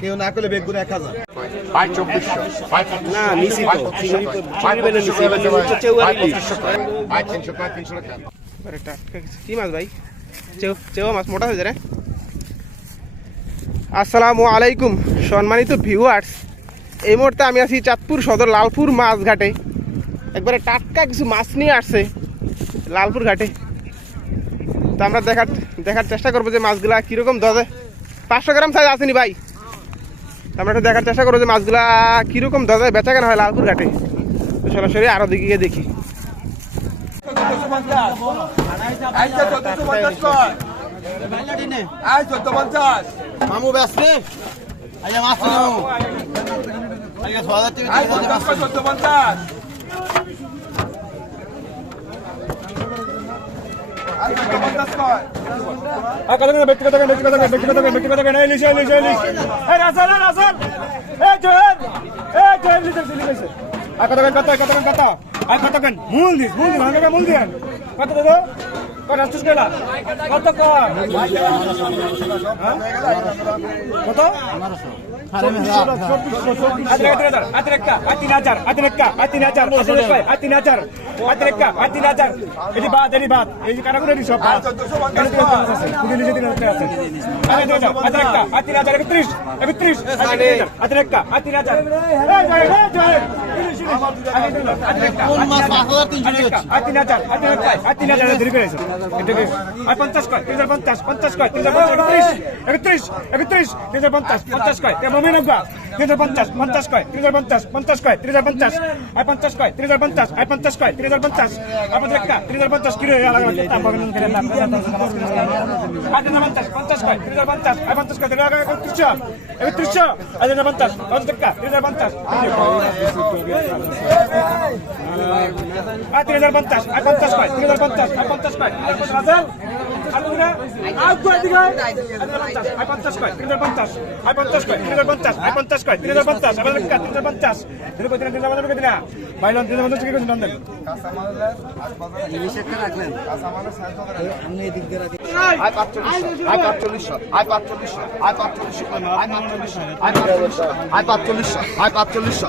কেউ না করলে বেগুন এক হাজার। কি মাছ ভাই চেওয়া মাছ মোটা হয়েছে রে আসসালামু আলাইকুম সম্মানিত ভিউয়ার্স এই মুহূর্তে আমি আছি চাঁদপুর সদর লালপুর মাছ ঘাটে একবারে টাটকা কিছু মাছ নিয়ে আসছে। লালপুর ঘাটে। তো আমরা দেখার দেখার চেষ্টা করব যে মাছগুলা কীরকম দরে পাঁচশো গ্রাম সাইজ আসেনি ভাই। আমরা একটু দেখার চেষ্টা করব যে মাছগুলা কীরকম দরে বেচা কেনা হয় লালপুর ঘাটে। তো সরাসরি আরও দিকে গিয়ে দেখি হ্যাঁ, ব্যক্তিগত ব্যক্তিগত ব্যক্তিগত ব্যক্তিগত ইলিশ ইলিশ ইলিশ এই রাসেল রাসেল। এই জোহের এই জোহের লিখে লিখেছে আর কত কত কত কত আর কত মূল দিস মূল দিস মূল দিন কত দাদা কত কত তিন হাজার তিন হাজার তিন হাজার আতিরেক্কা আর তিন হাজার এটি বাদ এটি বাদ এই যে কারাগুলো এটি সব বাদ নিজে তিন হাজার কোন মাছ পাঁচ হাজার তিনশো নিয়েছে আর পঞ্চাশ কয় তিন হাজার পঞ্চাশ পঞ্চাশ কয় তিন হাজার পঞ্চাশ একত্রিশ একত্রিশ একত্রিশ তিন পঞ্চাশ পঞ্চাশ কয় মোমেন একবার তিন হাজার পঞ্চাশ পঞ্চাশ কয় তিন হাজার পঞ্চাশ পঞ্চাশ কয় তিন হাজার পঞ্চাশ আয় পঞ্চাশ কয় তিন হাজার পঞ্চাশ আয় পঞ্চাশ কয় তিন হাজার পঞ্চাশ আমাদের একটা তিন হাজার পঞ্চাশ কিলো পঞ্চাশ পঞ্চাশ কয় তিন হাজার পঞ্চাশ আয় পঞ্চাশ কয় তিন হাজার ত্রিশশো এবার ত্রিশশো আয় তিন হাজার পঞ্চাশ আমাদের একটা তিন হাজার পঞ্চাশ আয় তিন হাজার পঞ্চাশ আয় পঞ্চাশ কয় তিন হাজার পঞ্চাশ আয় পঞ্চাশ কয় আয় পাঁচচল্লিশ আয় পাঁচচল্লিশ আয় পাঁচচল্লিশ আয় পাঁচচল্লিশ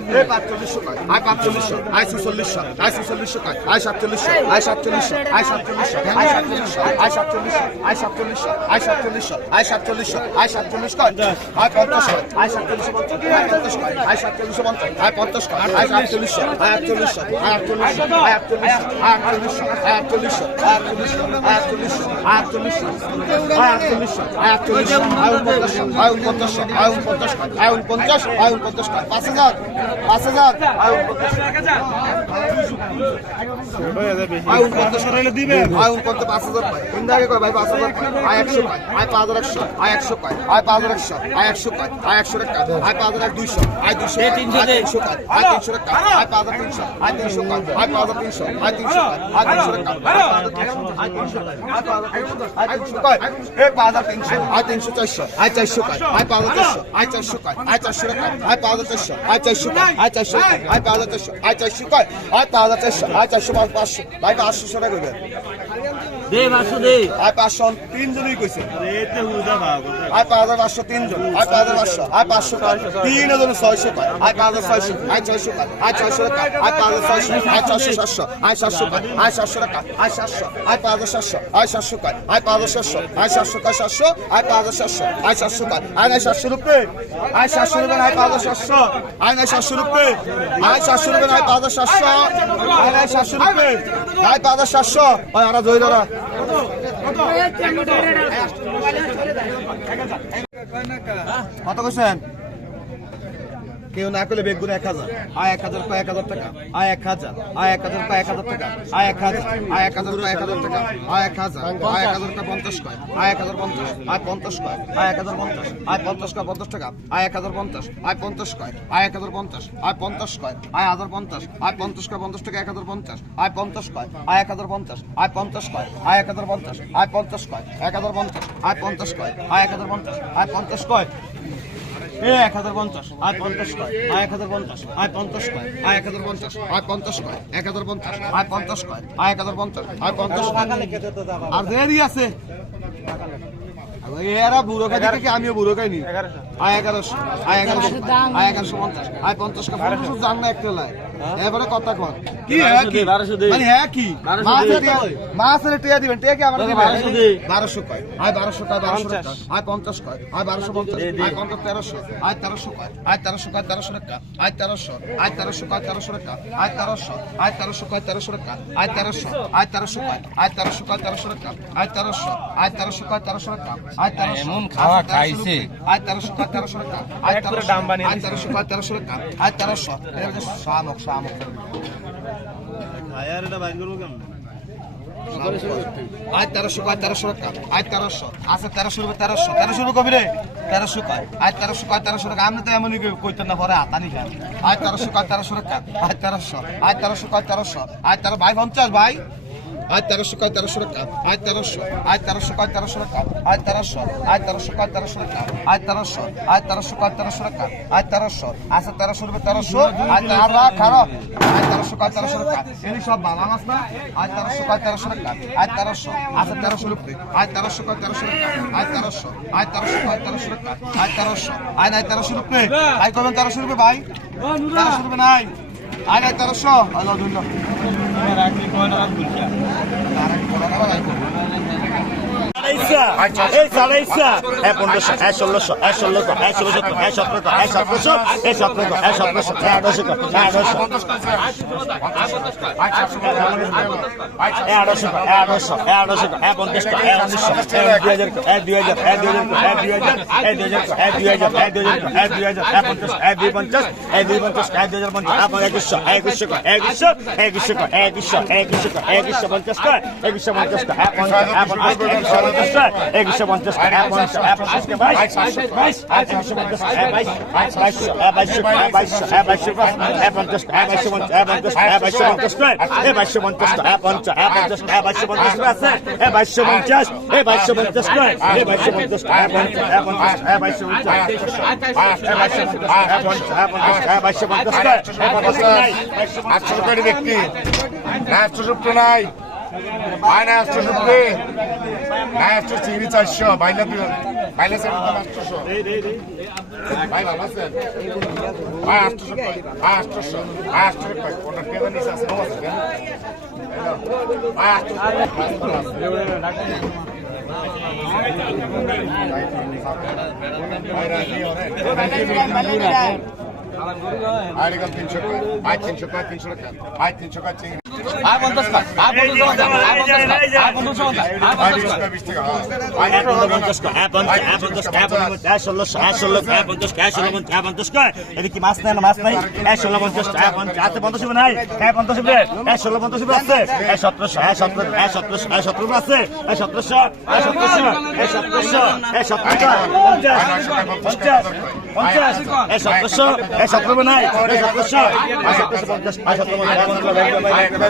আটচল্লিশশো আয় আটচল্লিশশো আয় আটচল্লিশশো আয় আটচল্লিশশো আয় আটচল্লিশশো আয় আটচল্লিশশো আয় আটচল্লিশশো আয় উনপঞ্চাশশো আয় উনপঞ্চাশশো আয় উনপঞ্চাশ আয় উনপঞ্চাশ আয় উনপঞ্চাশ হাজার আয় উনপঞ্চাশ আয় উনপঞ্চাশ আয় উনপঞ্চাশ পায় আয় পায় আয় হাজার একশো আয় একশো পায় আয় একশো আয় পায় আয় টাকা আয় দুইশো আয় দুইশো আয় পায় আয় টাকা আয় তিনশো আয় পায় আয় তিনশো আয় পায় আয় টাকা আয় তিনশো আয় পাঁচ হাজার তিনশো আয় তিনশো পাঁচ হাজার আসা যান তিনশো চারশো আয় চারশো পায় আয় পাঁচ চারশো আয় চারশো পায় আয় চারশো টাকা আয় পাঁচ চারশো আয় চারশো আয় চারশো আয় পাঁচ চারশো আয় চারশো পায় আয় চারশো আয় চারশো পাঁচ পাঁচশো ভাই পাঁচশো টাকা করবেন আয় পাঁচশো তিনজনই কইছে আয় পাঁচ হাজার পাঁচশো তিনজন আয় পাঁচ হাজার পাঁচশো আয় পাঁচশো তিন হাজার ছয়শো পায় আয় পাঁচ হাজার ছয়শো আয় ছয়শো পায় আয় ছয়শো টাকা আয় পাঁচ হাজার ছয়শো আয় ছয়শো সাতশো আয় সাতশো পায় আয় সাতশো টাকা আয় সাতশো আয় পাঁচ হাজার সাতশো আয় সাতশো পায় আয় পাঁচ হাজার সাতশো আয় সাতশো পায় সাতশো আয় পাঁচ হাজার সাতশো আয় সাতশো পায় আয় নাই সাতশো রুপে আয় সাতশো রুপে আয় পাঁচ হাজার সাতশো আয় নাই সাতশো রুপে আয় সাতশো রুপে আয় পাঁচ হাজার সাতশো আয় নাই সাতশো রুপে আয় পাঁচ হাজার সাতশো আয় আরা জয় দাদা হ্যাঁ, হ্যাঁ, হ্যাঁ। কত কোশ্চেন কেউ না করলে বেগুন এক হাজার আয় এক হাজার কয় এক হাজার টাকা আয় এক হাজার আয় এক হাজার কয় এক হাজার টাকা আয় এক হাজার আয় এক হাজার এক হাজার টাকা আয় এক হাজার আয় এক হাজার পঞ্চাশ কয় আয় এক হাজার পঞ্চাশ আয় পঞ্চাশ কয় আয় এক হাজার পঞ্চাশ আয় পঞ্চাশ কয় পঞ্চাশ টাকা আয় এক হাজার পঞ্চাশ আয় পঞ্চাশ কয় আয় এক হাজার পঞ্চাশ আয় পঞ্চাশ কয় আয় হাজার পঞ্চাশ আয় পঞ্চাশ কয় পঞ্চাশ টাকা এক হাজার পঞ্চাশ আয় পঞ্চাশ কয় আয় এক হাজার পঞ্চাশ আয় পঞ্চাশ কয় আয় এক হাজার পঞ্চাশ আয় পঞ্চাশ কয় এক হাজার পঞ্চাশ আয় পঞ্চাশ কয় আয় এক হাজার পঞ্চাশ আয় পঞ্চাশ কয় এক হাজার পঞ্চাশ। আয় পঞ্চাশ কয়। আয় এক হাজার পঞ্চাশ। আয় পঞ্চাশ কয়। আয় এক হাজার পঞ্চাশ। আয় পঞ্চাশ কয়। এক হাজার পঞ্চাশ। আয় পঞ্চাশ কয়। আয় এক হাজার পঞ্চাশ। আয় পঞ্চাশ আর দেরি আছে। এরা বুড়ো খাই আমিও বুড়ো খাইনি। আয় এগারোশো। আয় এগারোশো। আয় এগারোশো পঞ্চাশ। আয় পঞ্চাশ কা পঞ্চাশ জান না একটা লাই। এবারে কথা কর কি হ্যাঁ কি? মানে হ্যাঁ কি? মাছের টিয়া দিবেন টিয়া কি আমরা বারোশো কয়। আয় বারোশো কয় বারোশো টাকা আয় পঞ্চাশ কয়। আয় বারোশো পঞ্চাশ। আয় পঞ্চাশ তেরোশো। আয় তেরোশো কয়। আয় তেরোশো কয় তেরোশো টাকা। আয় তেরোশো। আয় তেরোশো কয় তেরোশো টাকা। আয় তেরোশো। আয় তেরোশো কয় তেরোশো টাকা। আয় তেরোশো। আয় তেরোশো কয়। আয় তেরোশো কয় তেরোশো টাকা। আয় তেরোশো। আয় তেরোশো কয় তেরোশো টাকা। আয় তেরোশো। এমন খাওয়া খাইছে। আয় তেরোশো কয় তেরোশো টাকা। আয় তেরোশো। আয় তেরোশো কয় তেরোশো টাকা। আয় তেরোশো। শামক শামক আয় তেরোশো কয় তেরোশো আয় তেরোশো। আচ্ছা তেরোশো রুপে তেরোশো। তেরোশো রুপে কবি রে? তেরোশো কয়। আয় তেরোশো কয় তেরোশো টাকা। আমি তো এমনই কইতেন না পরে হাতানি খান আয় তেরোশো কয় তেরোশো টাকা। আয় তেরোশো। আয় তেরোশো কয় তেরোশো। আয় তেরো ভাই পঞ্চাশ ভাই। আয় তেরোশো কয় তেরোশো টাকা আয় তেরোশো আয় তেরোশো কয় তেরোশো টাকা আয় তেরোশো আয় তেরোশো কয় তেরোশো টাকা আয় তেরোশো আয় তেরোশো কয় তেরোশো টাকা আয় তেরোশো আচ্ছা তেরোশো রুপে তেরোশো আয় তেরো খারো আয় তেরোশো কয় তেরোশো টাকা এলি সব বাবা মাছ না? আয় তেরোশো কয় তেরোশো টাকা আয় তেরোশো আচ্ছা তেরোশো রুপে আয় তেরোশো কয় তেরোশো টাকা আয় তেরোশো আয় তেরোশো কয় তেরোশো টাকা আয় তেরোশো আয় নাই তেরোশো রুপে আয় করবেন তেরোশো রুপে ভাই? তেরোশো রুপে নাই আয় নাই তেরোশো আল্লাহ तुम्हाला आठ कोणाला बोलच्या পনেরোশো, এ ষোলোশো এ ষোলোশো এ ষোলোশো, এ সতেরোশো এ সতেরোশো এ সতেরোশো এ সতেরোশো, এ আঠারোশো এ আঠারোশো। এ আঠারোশো এ আঠারোশো এ আঠারোশো, এ পঞ্চাশ এ উনিশশো এ দুই হাজার এ দুই হাজার এ দুই হাজার এ দুই হাজার এ দুই হাজার এ দুই হাজার এ দুই হাজার এ দুই হাজার এ পঞ্চাশ এ দুই পঞ্চাশ এ দুই পঞ্চাশ এ দুই হাজার পঞ্চাশ এ পঞ্চাশ। পঞ্চাশ টাকা একশো পঞ্চাশ টাকা পঞ্চাশ পঞ্চাশকে বাইশ বাইশ একশো পঞ্চাশ টাকা বাইশ বাইশশো বাইশশো বাইশশো বাইশশো পঞ্চাশ টাকা বাইশশো পঞ্চাশ বাইশশো পঞ্চাশ টাকা বাইশশো পঞ্চাশ টাকা পঞ্চাশ পঞ্চাশ টাকা বাইশশো পঞ্চাশ টাকা এ বাইশশো পঞ্চাশ এ বাইশশো পঞ্চাশ টাকা এ বাইশশো পঞ্চাশ টাকা পঞ্চাশ বাইশশো পঞ্চাশ বাইশশো পঞ্চাশ টাকা আটশো টাকা ব্যক্তি আটশো সত্তর নাই বাইনা একশো নব্বই না একশো চিংড়ি চারশো বাইনা বাইনা সেটার দাম আটশোশো ভাই, ভালো আছেন? ভাই আটশোশো ভাই আটশোশো ভাই আটশো কোনটা টেবা নিচে আছে কম আছে। ভাই আটশোশো आठ तीन सौ पाँच तीन सौ पाँच तीन सौ का चिंगड़ी কি মাছ নাই মাছ নাই এক ষোলো পঞ্চাশ আছে পঞ্চাশ নাই এক পঞ্চাশ এক ষোলো পঞ্চাশ আছে এক সতেরোশো এক সতেরো এক সতেরোশো এক সতেরো আছে এক সতেরোশো এক সতেরোশো এক সতেরোশো এক সতেরোশো পঞ্চাশ পঞ্চাশ এক সতেরোশো এক সতেরো নাই এক সতেরোশো এক সতেরোশো পঞ্চাশ এক সতেরো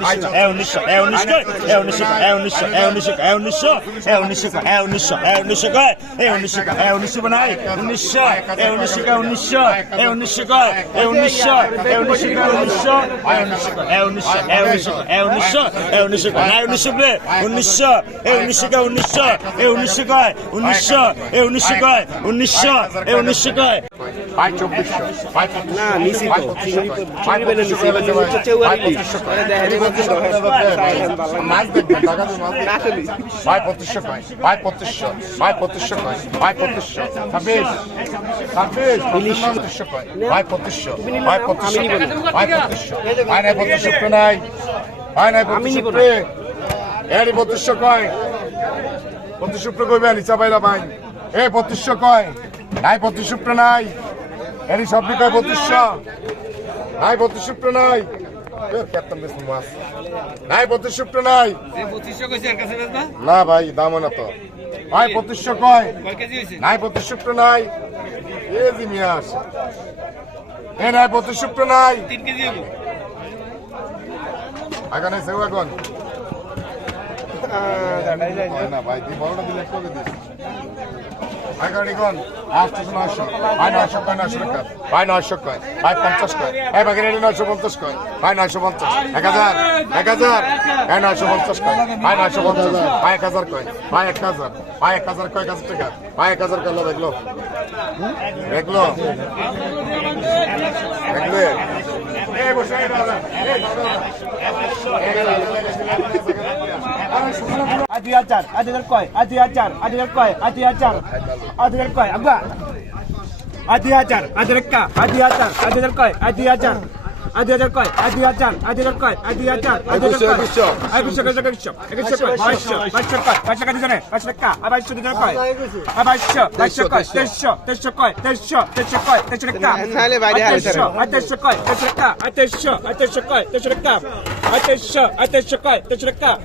উনিশশো উনিশশো উনিশশো উনিশশো উনিশশো উনিশশো এ উনিশশো এ উনিশশো এ উনিশশো এ উনিশশো এ উনিশশো বে উনিশশো এ উনিশশো এ উনিশশো কয় উনিশশো এ উনিশশো কয় এ উনিশশো কয় না নিচে তো পঁয়ত্রিশশো কয় পঁয়ত্রিশশো পঁয়ত্রিশশো কয় পঁয়ত্রিশশো ছাব্বিশ আয়নায় পঁচিশ সত্য নাই আয়নায় পঁচিশ সূত্রে এর পঁচিশ কয় পঁচিশ সূত্র কইবে নিচা পাইলা ভাই এ পঁচিশ কয় নাই পঁচিশ নাই এরই সব কয় পঁচিশ নাই পঁচিশ নাই নাই পঁচিশ সূত্র নাই না ভাই দাম না তো কয় নাই পঁচিশ নাই এ নিয়ে আসে। হ্যাঁ নাই বত্রিশ শুক্র নাই। এখন এসে এখন না ভাই তুই বড়টা দিলে কবে দিস। কোন আটশো নয়শো ভাই নয়শো কয় নয়শো টাকা। ভাই নয়শো কয় ভাই পঞ্চাশ কয় ভাই বাকি রেডি নয়শো পঞ্চাশ কয় ভাই নয়শো পঞ্চাশ এক হাজার এক হাজার ভাই নয়শো পঞ্চাশ কয় ভাই নয়শো পঞ্চাশ ভাই এক হাজার কয় ভাই এক হাজার ভাই এক হাজার কয় এক হাজার টাকা ভাই এক হাজার কয় দেখল। দেখল। দেখলে? এই বসে দুই হাজার আর দুই হাজার কয় আর দুই হাজার আর দুই হাজার কয় আর দুই হাজার আর দুই হাজার কয় আদি আর দুই হাজার আর দুই হাজার আর দুই হাজার আর দুই হাজার কয় আর দুই হাজার আদি হাজার কয় আদি হাজার আদি হাজার কয় আদি হাজার আদি হাজার কয় একুশশো একুশশো একুশশো বাইশশো বাইশশো কয় বাইশ টাকা দুজনে বাইশ টাকা আর বাইশশো দুজনে কয় আর বাইশশো বাইশশো কয় তেইশশো তেইশশো কয় তেইশশো তেইশশো কয় তেইশশো টাকা আর তেইশশো আর তেইশশো কয় তেইশশো টাকা আর তেইশশো আর তেইশশো কয় তেইশশো টাকা Até atenção, até Atenção,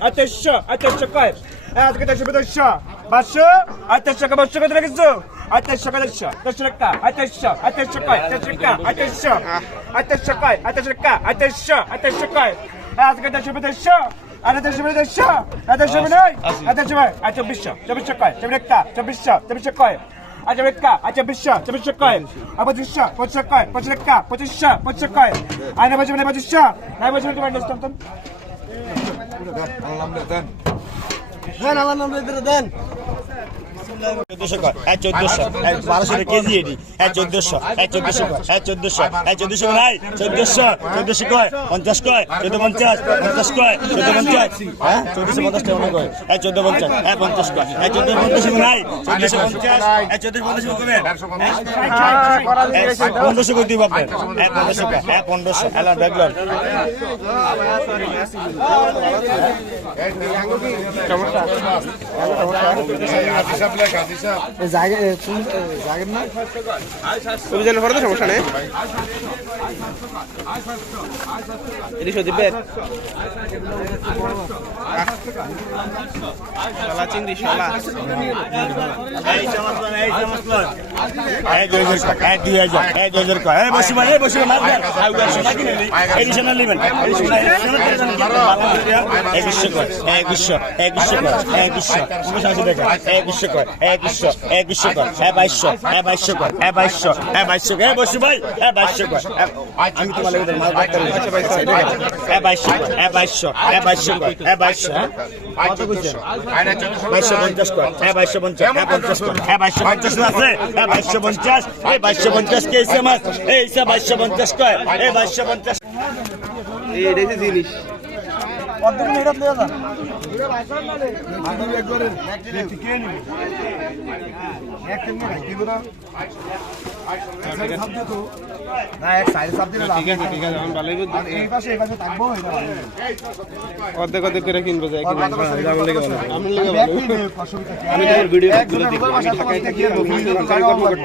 até Atenção, até Caio. É, atenção, até Baixou. Atenção, que baixou, que até Atenção, atenção. Atenção, cá. Atenção, atenção, Caio. Atenção, cá. Atenção. Atenção, Caio. Atenção, cá. Atenção, atenção, Caio. É, atenção, atenção. Atenção, atenção. Atenção, atenção. Atenção, atenção. Atenção, bicho. Atenção, cá. Atenção, bicho. Atenção, Caio. আচ্ছা বেটকা আচ্ছা বিশা আচ্ছা বিশা coil আর পঁচিশশো পঁচিশশো coil পঁচিশ লেখা পঁচিশশো পঁচিশশো কয়েল আর না বলছি মানে পঁচিশশো না বলছি মানে মাইনাস তখন দেন আল্লাহ দেন। দেন আল্লাহ দেন। চোদ্দশো এক চোদ্দশো এক বারোশো কেজি এটি এক চোদ্দশো এক চোদ্দশো এক চোদ্দশো এক চোদ্দশো নাই চোদ্দশো চোদ্দশো কয় পঞ্চাশ কয় চোদ্দ পঞ্চাশ পঞ্চাশ কয় চোদ্দ পঞ্চাশ হ্যাঁ চোদ্দশো পঞ্চাশ টাকা এক চোদ্দ পঞ্চাশ এক পঞ্চাশ কয় এক চোদ্দ পঞ্চাশ নাই চোদ্দশো পঞ্চাশ এক পনেরোশো করে দিব এক পনেরোশো এক পনেরোশো এলাম দেখলাম হিসাব জাগেন না অভিযান করে তো সমস্যা নেই এদিকে দিবে শালা চিংড়ি শালা এই চমৎকার এই চমৎকার এই দুই হাজার টাকা এই দুই হাজার এই দুই হাজার টাকা এই বসি ভাই এই বসি মার দেন আই উগার সোনা কিনে নেই এই সোনা নেবেন এই সোনা এই বিশ্ব কর এই বিশ্ব এই বিশ্ব কর এই বিশ্ব কমে সাহায্য দেখা এই বিশ্ব কর একশো একশো কর হ্যাঁ বাইশশো হ্যাঁ বাইশশো কর হ্যাঁ বাইশশো হ্যাঁ বাইশশো কর হ্যাঁ বসু ভাই হ্যাঁ বাইশশো কর আমি তোমার লাগে মাল বাদ করে হ্যাঁ বাইশশো কর হ্যাঁ বাইশশো হ্যাঁ? বাইশশো কর হ্যাঁ বাইশশো বাইশশো পঞ্চাশ কর হ্যাঁ বাইশশো পঞ্চাশ হ্যাঁ পঞ্চাশ কর হ্যাঁ বাইশশো পঞ্চাশ আছে হ্যাঁ বাইশশো পঞ্চাশ এই বাইশশো পঞ্চাশ কে এসে মাছ এই বাইশশো পঞ্চাশ কয়? এই বাইশশো পঞ্চাশ এই জিনিস অর্ধেক মেয়েরা লিয়ে যান অর্ধেক অর্ধেক আমি ভিডিও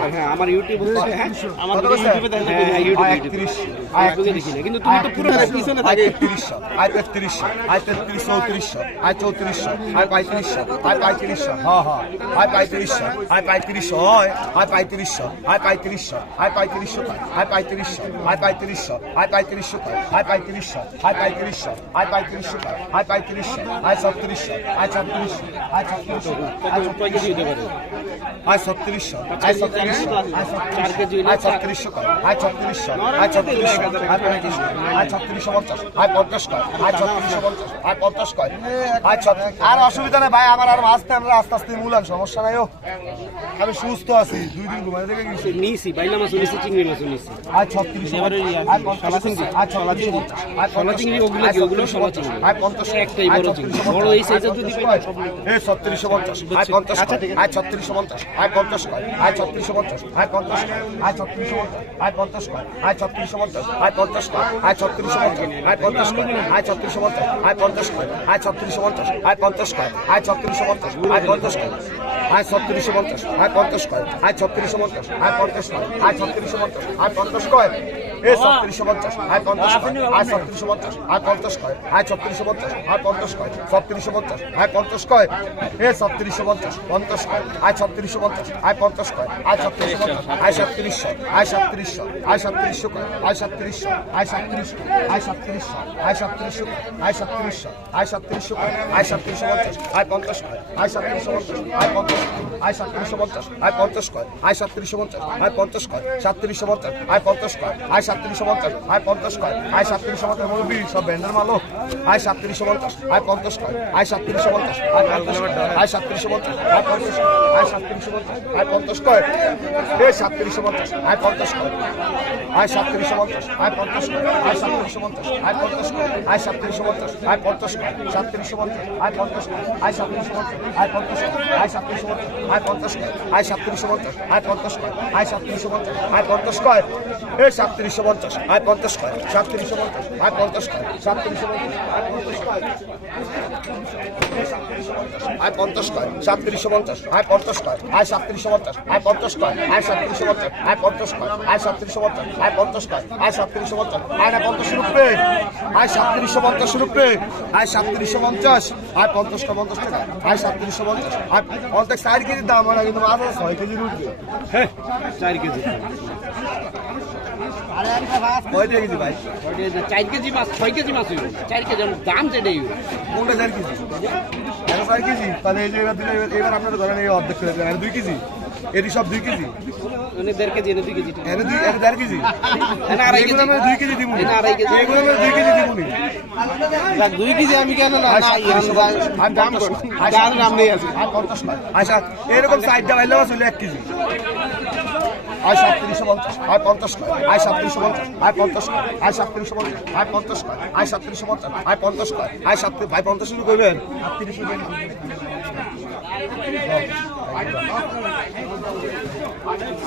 হ্যাঁ আমার ইউটিউব আমার হ্যাঁ ইউটিউবে কিন্তু তুমি তো পুরো পিছনে থাকে। 31 আর আয় তেত্রিশ চৌত্রিশশো আয় চৌত্রিশশো আয় পঁয়ত্রিশশো আয় পঁয়ত্রিশশো হ্যাঁ হ্যাঁ আয় পঁয়ত্রিশশো আয় পঁয়ত্রিশশো হয় আয় পঁয়ত্রিশশো আয় পঁয়ত্রিশশো আয় পঁয়ত্রিশশো আয় পঁয়ত্রিশশো আয় পঁয়ত্রিশশো আয় পঁয়ত্রিশশো আয় পঁয়ত্রিশশো আয় পঁয়ত্রিশশো আয় পঁয়ত্রিশশো আয় পঁয়ত্রিশশো আয় ছত্রিশশো আয় ছত্রিশশো আয় ছত্রিশশো আয় ছত্রিশশো আয় ছত্রিশশো আয় ছত্রিশশো আয় ছত্রিশশো আয় ছত্রিশশো আয় ছত্রিশশো আয় পঁয়ত্রিশশো আয় ছত্রিশশো পঞ্চাশ আয় পঞ্চাশ কয় আয় ছত্রিশশো পঞ্চাশ আয় পঞ্চাশ কয় আয় ছত্রিশ আর অসুবিধা নেই ভাই আমার আর আসতে আমরা আস্তে আস্তে মূলান সমস্যা নাই ও আমি সুস্থ আছি দুই দিন ঘুমাই থেকে গেছি নিয়েছি বাইলা মাছ নিয়েছি চিংড়ি মাছ নিয়েছি আয় ছত্রিশশো আয় আয় পঞ্চাশ আয় শলা চিংড়ি ওগুলো কি ওগুলো শলা চিংড়ি আয় পঞ্চাশ একটাই বড় চিংড়ি বড় এই সাইজের যদি এই ছত্রিশশো পঞ্চাশ আয় পঞ্চাশ আয় ছত্রিশশো পঞ্চাশ আয় পঞ্চাশ কয় আয় ছত্রিশশো পঞ্চাশ আয় পঞ্চাশ কয় আয় ছত্রিশশো পঞ্চাশ আয় পঞ্চাশ কয় আয় ছত্রিশশো পঞ্চাশ আয় পঞ্চাশ কয় আয় ছত্রিশশো পঞ্চাশ আয় পঞ্চাশ কয় আয় ছত্রিশশো পঞ্চাশ আয় পঞ্চাশ কয় আয় ছত্রিশশো পঞ্চাশ আয় পঞ্চাশ কয় আয় ছত্রিশশো পঞ্চাশ আয় পঞ্চাশ কয় আয় ছত্রিশশো পঞ্চাশ আয় পঞ্চাশ কয় আয় ছত্রিশশো পঞ্চাশ আয় পঞ্চাশ কয় আয় ছত্রিশশো পঞ্চাশ আয় পঞ্চাশ কয় এ ছত্রিশশো পঞ্চাশ আয় পঞ্চাশ কয় আয় ছত্রিশশো পঞ্চাশ আয় পঞ্চাশ কয় আয় ছত্রিশশো পঞ্চাশ আয় পঞ্চাশ কয় ছত্রিশশো পঞ্চাশ আয় পঞ্চাশ কয় এ ছত্রিশশো পঞ্চাশ পঞ্চাশ কয় আয় ছত্রিশশো পঞ্চাশ আয় পঞ্চাশ কয় আয় ছত্রিশশো পঞ্চাশ আয় সাতত্রিশশো আয় সাতত্রিশশো সাতত্রিশশো কয় আয় সাতত্রিশশো আয় সাতত্রিশশো আয় সাতত্রিশশো আয় সাতত্রিশশো আয় সাতত্রিশশো আয় সাতত্রিশশো কয় আয় সাতত্রিশশো পঞ্চাশ আয় পঞ্চাশ কয় আয় সাতত্রিশশো পঞ্চাশ আয় পঞ্চাশ আয় সাতত্রিশশো পঞ্চাশ আয় পঞ্চাশ কয় আয় সাতত্রিশশো পঞ্চাশ আয় পঞ্চাশ কয় সাতত্রিশশো পঞ্চাশ আয় পঞ্চাশ কয় আয় সাতত্রিশশো পঞ্চাশ আয় পঞ্চাশ কয় আয় সাতত্রিশশো পঞ্চাশ মুরব্বী সব ব্যান্ডের মালো আয় সাতত্রিশশো পঞ্চাশ আয় পঞ্চাশ কয় আয় সাতত্রিশশো পঞ্চাশ আয় পঞ্চাশ আয় সাতত্রিশশো পঞ্চাশ আয় পঞ্চাশ আয় সাতত্রিশশো পঞ্চাশ আয় পঞ্চাশ কয় এ সাতত্রিশশো পঞ্চাশ আয় পঞ্চাশ কয় আয় সাতত্রিশশো পঞ্চাশ আয় পঞ্চাশ কয় আয় সাতত্রিশশো পঞ্চাশ আয় পঞ্চাশ কয় আয় সাতত্রিশশো পঞ্চাশ আয় পঞ্চাশ কয় সাতত্রিশশো পঞ্চাশ আয় পঞ্চাশ কয় আয় সাতত্রিশশো পঞ্চাশ আয় পঞ্চাশ আয় সাতত্রিশশো পঞ্চাশ আয় পঞ্চাশ কয় আয় সাতত্রিশশো পঞ্চাশ আয় পঞ্চাশ কয় আয় সাতত্রিশশো পঞ্চাশ আয় পঞ্চাশ কয় এ সাতত্রিশশো পঞ্চাশ আয় পঞ্চাশ কয় সাতত্রিশশো পঞ্চাশ আয় পঞ্চাশ কয় সাতত্রিশশো আয় পঞ্চাশ কয় সাতত্রিশশো পঞ্চাশ আয় পঞ্চাশ কয় আয় সাতত্রিশশো পঞ্চাশ আয় পঞ্চাশ কয় আয় সাতত্রিশশো পঞ্চাশ আয় পঞ্চাশ কয় আয় সাতত্রিশশো পঞ্চাশ আয় পঞ্চাশ কয় আয় সাতত্রিশশো পঞ্চাশ আয় না পঞ্চাশ রুপে আয় সাতত্রিশশো পঞ্চাশ রুপে আয় সাতত্রিশশো পঞ্চাশ আয় পঞ্চাশ কয় পঞ্চাশ টাকা আয় সাতত্রিশশো পঞ্চাশ আয় পঞ্চাশ চার কেজির দাম হয় কিন্তু মাছ ছয় কেজির উঠবে চার কেজি কেজি ভাই চার কেজি মাছ ছয় কেজি মাছ হইব চার কেজি দাম যেটাই হইব কোনটা চার কেজি? চার কেজি? তাহলে এই যে এবার দিলে এবার আপনারা ধরেন এই অর্ধেক করে দেবেন দুই কেজি? এটি সব দুই কেজি? মানে দেড় কেজি এনে দুই কেজি। এনে দুই এনে দেড় কেজি? এনে আড়াই কেজি। এগুলো দুই কেজি দিব এনে আড়াই কেজি। এগুলো দুই কেজি দিব নি। দুই কেজি আমি কেন না আর দাম কর যার নাম নেই আছে আর নয় আচ্ছা এরকম চলে এক কেজি। আয় সাতত্রিশশো পঞ্চাশ আয় পঞ্চাশ নয় আয় সাতত্রিশশো পঞ্চাশ আয় পঞ্চাশ আয় সাতত্রিশশো পঞ্চাশ আয় পঞ্চাশ নয় আয় সাতত্রিশশো পঞ্চাশ আয় পঞ্চাশ নয় আয় সাতত্রিশ ভাই পঞ্চাশ শুরু করবেন।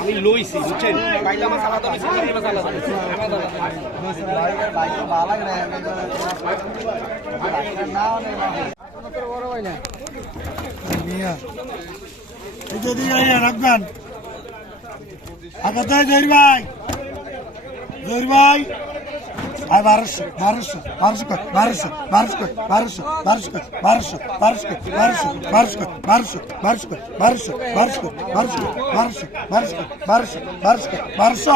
আমি লইছি বুঝছেন? বাইলা মাছ আলাদা লইছি চিংড়ি মাছ আলাদা লইছি আলাদা আলাদা આ બધા જોઈરભાઈ. જોઈરભાઈ. Ay barışı, barışı, barışı koy, barışı, barışı koy, barışı, barışı koy, barışı, barışı koy, barışı, barışı koy, barışı, barışı koy, barışı, barışı koy, barışı koy, barışı, barışı koy, barışı, barışı koy, barışı.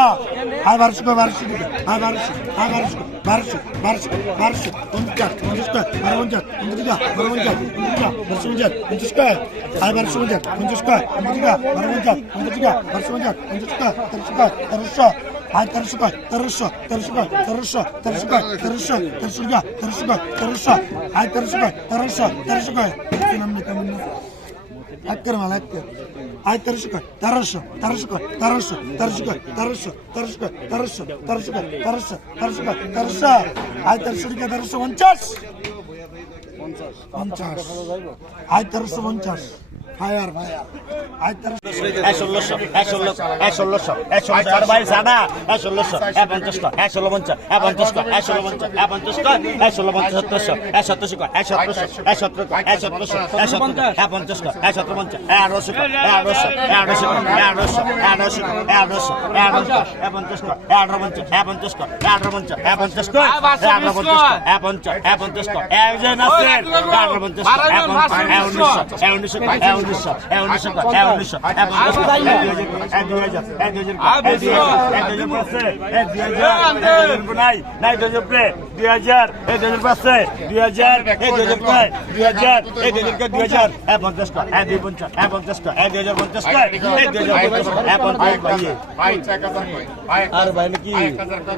Ay barışı koy, barışı koy, ay barışı, ay barışı koy, barışı, barışı, barışı, unutacak, unutacak, para unutacak, unutacak, para unutacak, unutacak, barışı unutacak, unutacak, ay barışı unutacak, unutacak, unutacak, para unutacak, unutacak, barışı unutacak, unutacak, barışı, barışı, Хорошо, хорошо, хорошо, хорошо, хорошо, хорошо, хорошо, хорошо, хорошо. Ай, хорошо, хорошо, хорошо. Открыл, открыл. Ай, хорошо, хорошо, хорошо, хорошо, хорошо, хорошо, хорошо, хорошо, хорошо, хорошо, хорошо, хорошо. Ай, хорошо, хорошо, 50. 50. 50. Ай, хорошо, 50. Fire fire ষোলোশো ষোলোশো ষোলোশো ষোলোশো বাইশ আদা ষোলোশো এক পঞ্চাশটা এক ষোলো পঞ্চাশ এক পঞ্চাশটা এক ষোলো পঞ্চাশ এক পঞ্চাশটা এক ষোলো পঞ্চাশ সতেরোশো এক সতেরোশো এক সতেরোশো এক সতেরো এক সতেরোশো এক সতেরো এক পঞ্চাশটা এক সতেরো পঞ্চাশ এক আঠারোশো এক আঠারোশো এক আঠারোশো এক আঠারোশো এক আঠারোশো এক আঠারোশো এক পঞ্চাশ এক পঞ্চাশটা এক আঠারো পঞ্চাশ এক পঞ্চাশটা এক আঠারো পঞ্চাশ এক পঞ্চাশটা এক আঠারো পঞ্চাশটা এক পঞ্চাশ এক পঞ্চাশটা এক পঞ্চাশ এক উনিশশো এক উনিশশো এক উনিশশো উনিশশো এক উনিশশো এক উনিশশো এক দুই হাজার এক দুই হাজার এক দুই হাজার নাই নাই দুই হাজার দুই হাজার এক দুই হাজার পাঁচশো দুই হাজার এক দুই হাজার কয় দুই হাজার এক দুই হাজার দুই হাজার এক পঞ্চাশ কয় এক দুই পঞ্চাশ এক পঞ্চাশ কয় এক দুই হাজার পঞ্চাশ কয় এক দুই হাজার পঞ্চাশ এক পঞ্চাশ ভাইয়ে আর ভাই নাকি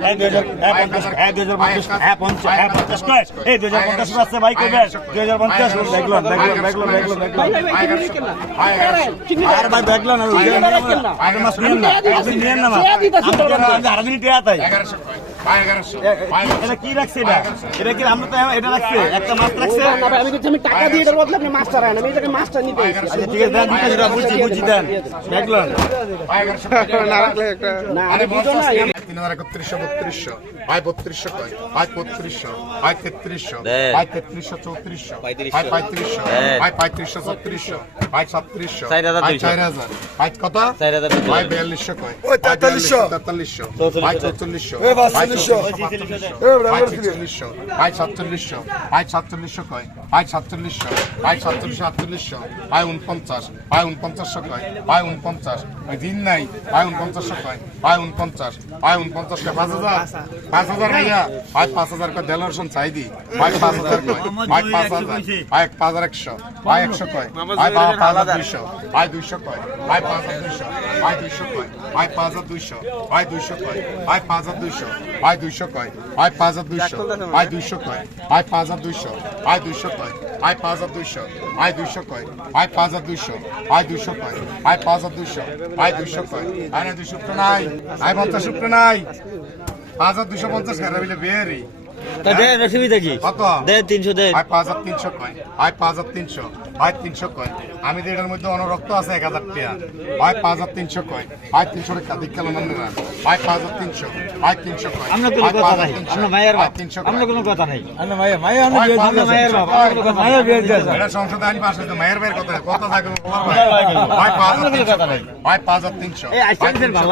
এক দুই হাজার এক পঞ্চাশ এক দুই হাজার পঞ্চাশ এক পঞ্চাশ এক পঞ্চাশ কয় এই দুই হাজার পঞ্চাশ আছে ভাই করবেন দুই হাজার পঞ্চাশ দেখলাম দেখলাম দেখলাম দেখলাম দেখলাম బయటలో এটা কি রাখছে এটা? এটা কি আমরা তো এটা রাখছে? একটা মাছ রাখছে? আমি বলছি আমি টাকা দিয়ে এটার বদলে আপনি মাছটা রাখেন আমি এটাকে মাছটা নিতে আচ্ছা ঠিক আছে দেন দিতে সেটা বুঝছি বুঝছি দেন। দেখলেন? না রাখলে একটা না আরে বুঝো না তিন হাজার একত্রিশশো বত্রিশশো ভাই বত্রিশশো কয়? ভাই বত্রিশশো ভাই তেত্রিশশো ভাই তেত্রিশশো চৌত্রিশশো ভাই পঁয়ত্রিশশো। ভাই পঁয়ত্রিশশো ছত্রিশশো ভাই ছত্রিশশো ভাই চার হাজার। ভাই কত? ভাই বিয়াল্লিশশো কয়? তেতাল্লিশশো। তেতাল্লিশশো ভাই চৌচল্লিশশো। চল্লিশশো। ভাই সাতচল্লিশশো ভাই সাতচল্লিশশো কয়? ভাই সাতচল্লিশশো ভাই সাতচল্লিশশো আটচল্লিশশো। ভাই উনপঞ্চাশ। ভাই উনপঞ্চাশশো কয়? ভাই উনপঞ্চাশ। দিন নাই। ভাই উনপঞ্চাশশো কয়? ভাই উনপঞ্চাশ। ভাই উনপঞ্চাশ কয় পাঁচ হাজার? পাঁচ হাজার ভাইয়া। ভাই পাঁচ হাজার কয়? দেলোর সন চাই দি। ভাই পাঁচ হাজার কয়? ভাই পাঁচ হাজার। ভাই পাঁচ হাজার একশো। ভাই একশো কয়? ভাই বাবা পাঁচ হাজার দুইশো। ভাই দুইশো কয়? ভাই পাঁচ হাজার দুইশো। ভাই দুইশো কয়? ভাই পাঁচ হাজার দুইশো। ভাই দুইশো কয়? ভাই পাঁচ হাজার দুইশো। ভাই দুইশো কয় আয় পাঁচ হাজার দুইশো আয় দুইশো কয় আয় পাঁচ হাজার দুইশো আয় দুইশো কয় আয় পাঁচ হাজার দুইশো আয় দুইশো কয় আয় পাঁচ হাজার দুইশো আয় দুইশো কয় আয় পাঁচ হাজার দুইশো আয় দুইশো কয় আয় না দুইশো নাই আয় পঞ্চাশ নাই পাঁচ হাজার দুইশো পঞ্চাশ খারাপ হইলে বেরি। দেন অসুবিধা কি? কত? দেন তিনশো দেন। ভাই পাঁচ হাজার তিনশো কয়? ভাই পাঁচ হাজার তিনশো। ভাই তিনশো কয়? আমি তো এটার মধ্যে অনরক্ত আছে এক হাজার টাকা ভাই পাঁচ হাজার তিনশো কয়? ভাই তিনশো টাকা দিক গেল না ভাই পাঁচ হাজার তিনশো। ভাই তিনশো কয়? আমরা কোনো কথা নাই। আমরা মায়ের বাপ। তিনশো আমরা কোনো কথা নাই। আমরা মায়ের মায়ের আমরা মায়ের বাপ কোনো মায়ের বিয়ে দিয়েছে এটা সংসদে আইন পাশ হয়েছে মায়ের ভাইয়ের কথা। কথা থাকবে ভাই পাঁচ হাজার তিনশো। ভাই পাঁচ হাজার তিনশো। এই আইসক্রিমের ভালো